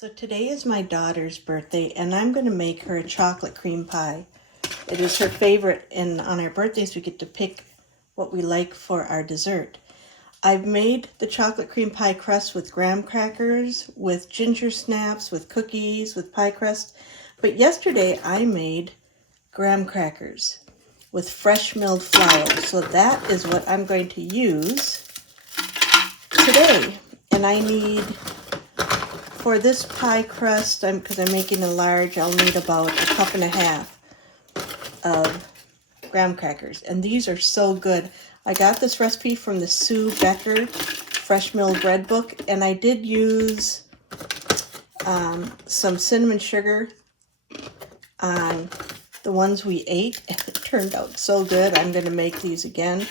So today is my daughter's birthday, and I'm going to make her a chocolate cream pie. It is her favorite, and on our birthdays we get to pick what we like for our dessert. I've made the chocolate cream pie crust with graham crackers, with ginger snaps, with cookies, with pie crust. But yesterday I made graham crackers with fresh milled flour. So that is what I'm going to use today. And I need, for this pie crust, because I'm making a large, I'll need about 1.5 cups of graham crackers. And these are so good. I got this recipe from the Sue Becker Fresh Milled Bread book, and I did use some cinnamon sugar on the ones we ate, and it turned out so good. I'm going to make these again.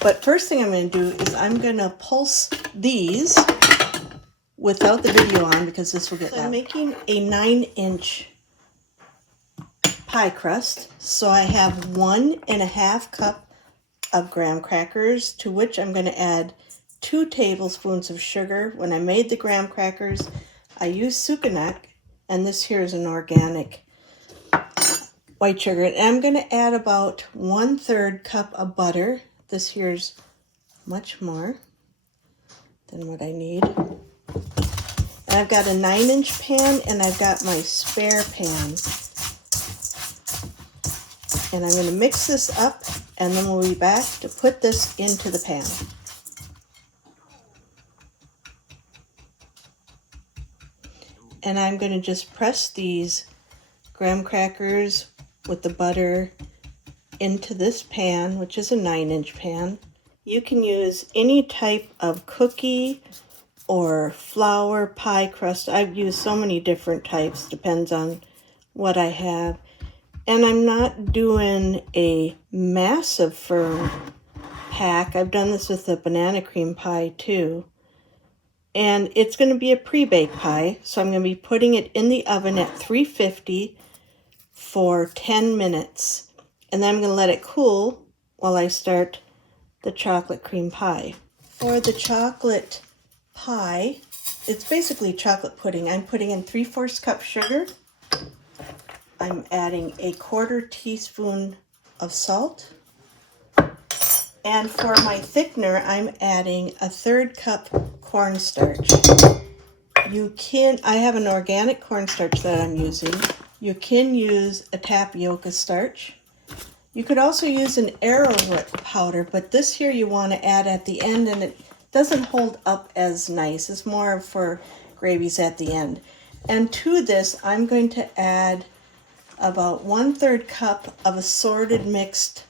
But first thing I'm going to do is I'm going to pulse these without the video on because this will get loud. I'm making a 9-inch pie crust, so I have 1.5 cups of graham crackers, to which I'm going to add 2 tablespoons of sugar. When I made the graham crackers, I used sucanat, and this here is an organic white sugar. And I'm going to add about 1/3 cup of butter. This here's much more than what I need. And I've got a 9-inch pan, and I've got my spare pan. And I'm going to mix this up, and then we'll be back to put this into the pan. And I'm going to just press these graham crackers with the butter into this pan, which is a 9-inch pan. You can use any type of cookie or flour pie crust. I've used so many different types, depends on what I have. And I'm not doing a massive firm pack. I've done this with the banana cream pie too. And it's going to be a pre-baked pie, so I'm going to be putting it in the oven at 350 for 10 minutes. And then I'm going to let it cool while I start the chocolate cream pie. For the chocolate pie, it's basically chocolate pudding. I'm putting in 3/4 cup sugar. I'm adding a 1/4 teaspoon of salt. And for my thickener, I'm adding a 1/3 cup cornstarch. I have an organic cornstarch that I'm using. You can use a tapioca starch. You could also use an arrowroot powder, but this here you want to add at the end, and it doesn't hold up as nice. It's more for gravies at the end. And to this, I'm going to add about 1/3 cup of assorted mixed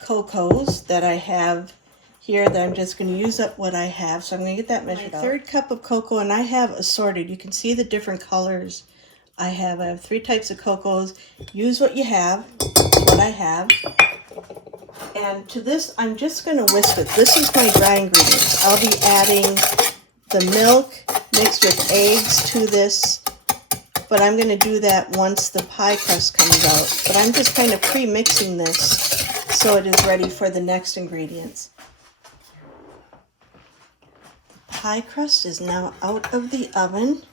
cocos that I have here, that I'm just going to use up what I have. So I'm going to get that measured out. 1/3 cup of cocoa, and I have assorted. You can see the different colors I have. I have 3 types of cocos. Use what you have, what I have. And to this, I'm just going to whisk it. This is my dry ingredients. I'll be adding the milk mixed with eggs to this, but I'm going to do that once the pie crust comes out. But I'm just kind of pre-mixing this so it is ready for the next ingredients. The pie crust is now out of the oven,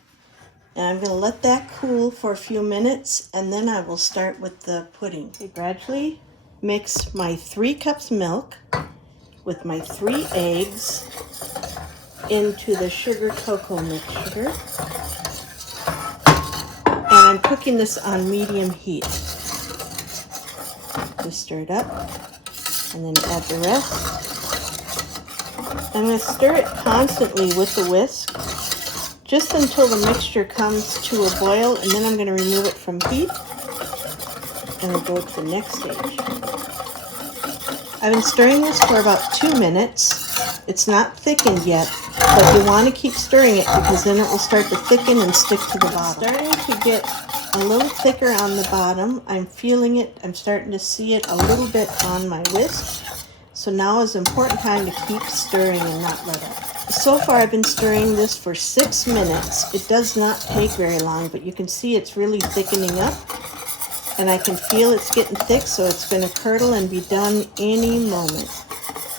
and I'm going to let that cool for a few minutes, and then I will start with the pudding. I gradually mix my 3 cups milk with my 3 eggs into the sugar cocoa mixture. And I'm cooking this on medium heat. Just stir it up, and then add the rest. I'm going to stir it constantly with the whisk, just until the mixture comes to a boil, and then I'm going to remove it from heat, and we'll go to the next stage. I've been stirring this for about 2 minutes. It's not thickened yet, but you want to keep stirring it because then it will start to thicken and stick to the bottom. It's starting to get a little thicker on the bottom. I'm feeling it. I'm starting to see it a little bit on my whisk. So now is an important time to keep stirring and not let up. So far I've been stirring this for 6 minutes. It does not take very long, but you can see it's really thickening up. And I can feel it's getting thick, so it's going to curdle and be done any moment.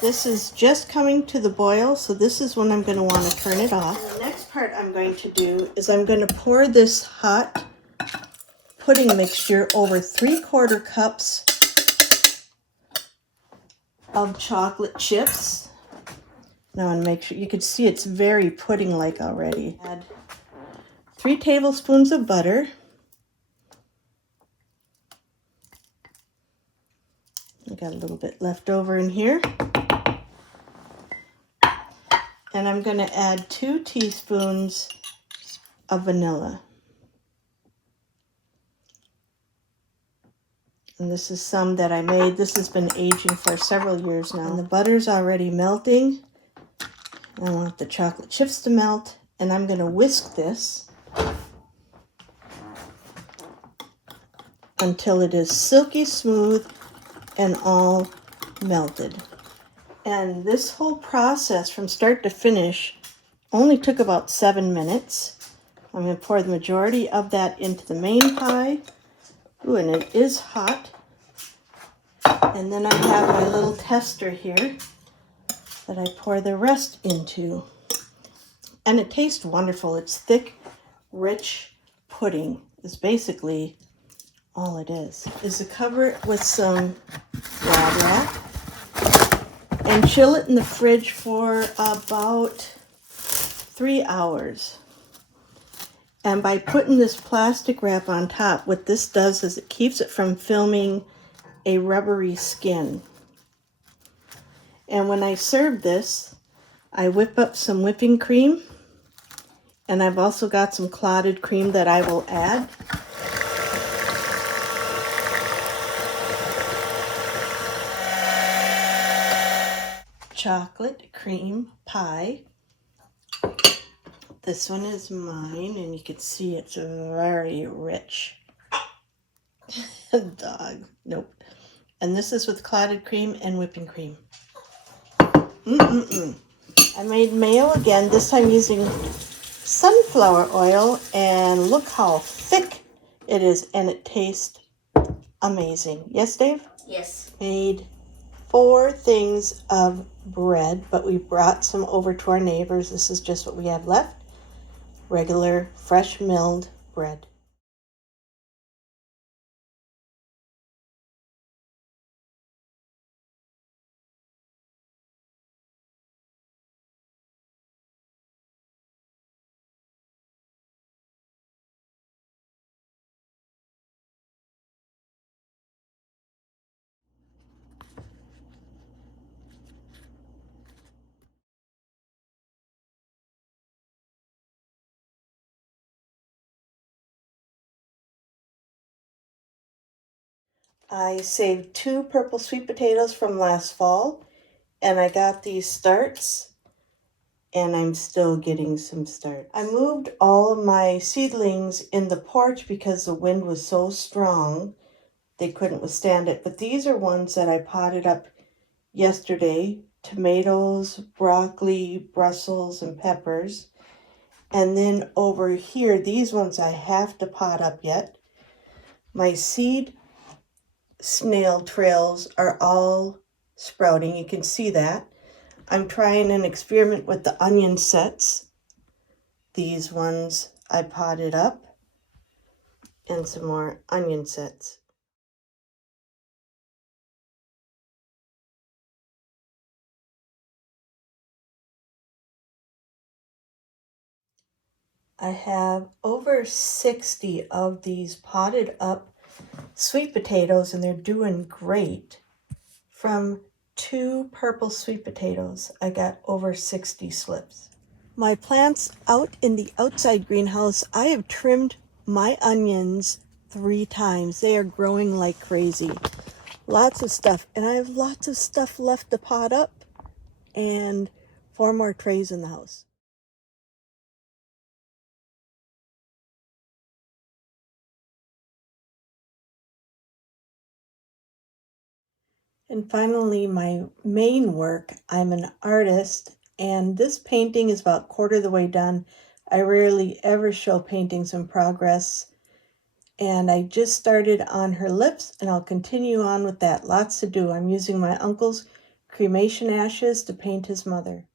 This is just coming to the boil, so this is when I'm going to want to turn it off. The next part I'm going to do is I'm going to pour this hot pudding mixture over 3/4 cups of chocolate chips. Now I want to make sure you can see it's very pudding-like already. Add 3 tablespoons of butter. I got a little bit left over in here. And I'm going to add 2 teaspoons of vanilla. And this is some that I made. This has been aging for several years now. And the butter's already melting. I want the chocolate chips to melt. And I'm going to whisk this until it is silky smooth and all melted. And this whole process from start to finish only took about 7 minutes. I'm going to pour the majority of that into the main pie. Ooh, and it is hot. And then I have my little tester here that I pour the rest into. And it tastes wonderful. It's thick, rich pudding is basically all it is to cover it with some Glad wrap and chill it in the fridge for about 3 hours. And by putting this plastic wrap on top, what this does is it keeps it from filming a rubbery skin. And when I serve this, I whip up some whipping cream, and I've also got some clotted cream that I will add. Chocolate cream pie. This one is mine, and you can see it's very rich. Dog, nope. And this is with clotted cream and whipping cream. I made mayo again, this time using sunflower oil, and look how thick it is, and it tastes amazing. Yes, Dave? Yes. Made 4 things of bread, but we brought some over to our neighbors. This is just what we have left. Regular, fresh milled bread. I saved 2 purple sweet potatoes from last fall, and I got these starts, and I'm still getting some starts. I moved all of my seedlings in the porch because the wind was so strong they couldn't withstand it. But these are ones that I potted up yesterday: tomatoes, broccoli, Brussels, and peppers. And then over here, these ones I have to pot up yet. My seed snail trails are all sprouting. You can see that. I'm trying an experiment with the onion sets. These ones I potted up, and some more onion sets. I have over 60 of these potted up sweet potatoes, and they're doing great. From 2 purple sweet potatoes, I got over 60 slips. My plants out in the outside greenhouse, I have trimmed my onions 3 times. They are growing like crazy. Lots of stuff, and I have lots of stuff left to pot up, and 4 more trays in the house. And finally, my main work. I'm an artist, and this painting is about 1/4 of the way done. I rarely ever show paintings in progress, and I just started on her lips, and I'll continue on with that. Lots to do. I'm using my uncle's cremation ashes to paint his mother.